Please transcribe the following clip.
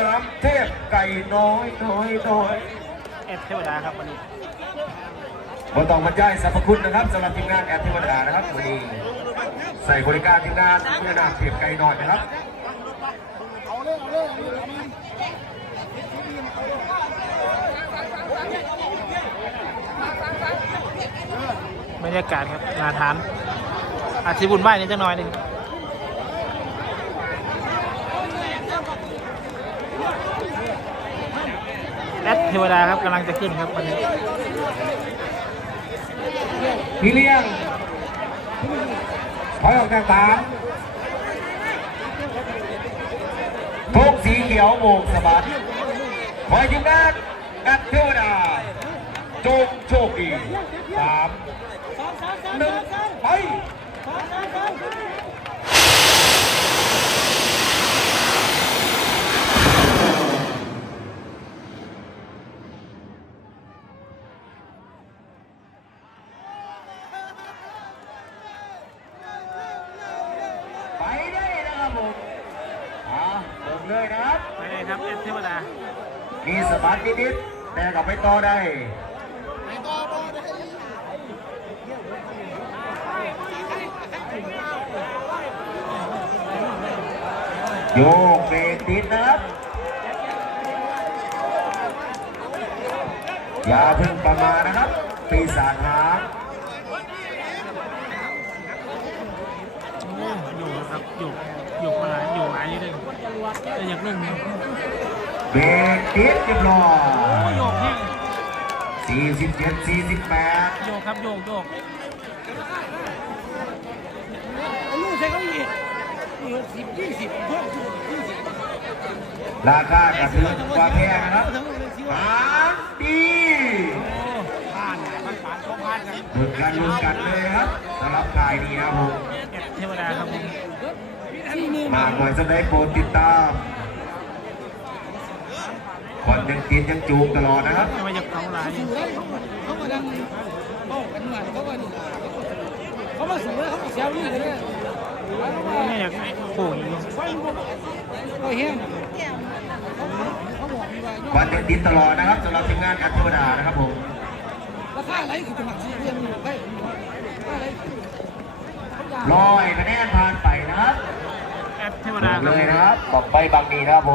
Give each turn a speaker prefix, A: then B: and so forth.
A: น้ำเทพไก่น้อยน้อยน้อย
B: แอดเทวดาครับวันนี้
A: บ่ต้องบรรยายสรรพคุณนะครับสำหรับทีมงานแอดเทวดานะครับวันนี้ใส่บริการทีมงานเพื่อน้ำเทพไก่น้อยนะครับ
B: บรรยากาศครับนาทานอาชีพบุญไหว้นี่จะน้อยหนึ่งแอด เทวดาครับกำลังจะขึ้นครับวันนี้
A: พี่เลี้ยงถอยออกจากฐานธงสีเขียวโบกสะบัดขอให้ทีมงานแอดเทวดาจงโชคดีสามหนึ่งไปได้นะครับผมอ่าลง เลยนะครับ
B: ไปเลยครับแอดเทวดา
A: มีสปาร์ตนิดๆแต่กลับไปต่อได้โยกเบรกติดนะครับอย่าเพึ่งประมาทนะครับปีศาจหาง
B: อยู่นะครับอยู่อยู่มาหลายอยู่หลายอยู่ด้วย แต่อยากเล่นเนี่ย
A: เบรกติดเรียบร้อ
B: โอ้
A: ย
B: โยกสี่สิบเนี่ย
A: 47 48
B: โยกครับโยกโยก
C: ลูกใช้เขาอีกมีหกสิบยี่สิบพวกยี่สิบ
A: ราคากระถือกว่าแพงนะครับหางดี
C: ผ่านผ่านผ่านผ่านกัน
A: ถึงกันลุ้นกันเลยครับสำหรับกายนี้ครับผม
B: เทวดาครับผม
A: มากหน่อยจะได้โปรดติดตาม ก่อนยังตีนยังจูงตลอดนะครับ
B: จะมาจากเขาหลาย
C: สูแล้วเขามาดังเขากันมาเขาว่าเขามาสูแล้วเขามาเซลลี่กันเลยเขามา
B: ไม่อยากโป่งอยู่
C: ไฟมันก็เฮี้ยนเขาบอกว่า
A: ก่อนยังตีนตลอดนะครับสำหรับทีมงานอัธวดานะครับผม
C: ราคาอะไรคือจังหวัดที่เรียนอยู่ไปอะไร
A: ร้อยคะแนนผ่านไปนะครับ
B: แอดเทว
A: บ
B: ดา
A: อก
B: ครั
A: เล
B: บ
A: ยนะครับบอกไปบางดีนะครับผม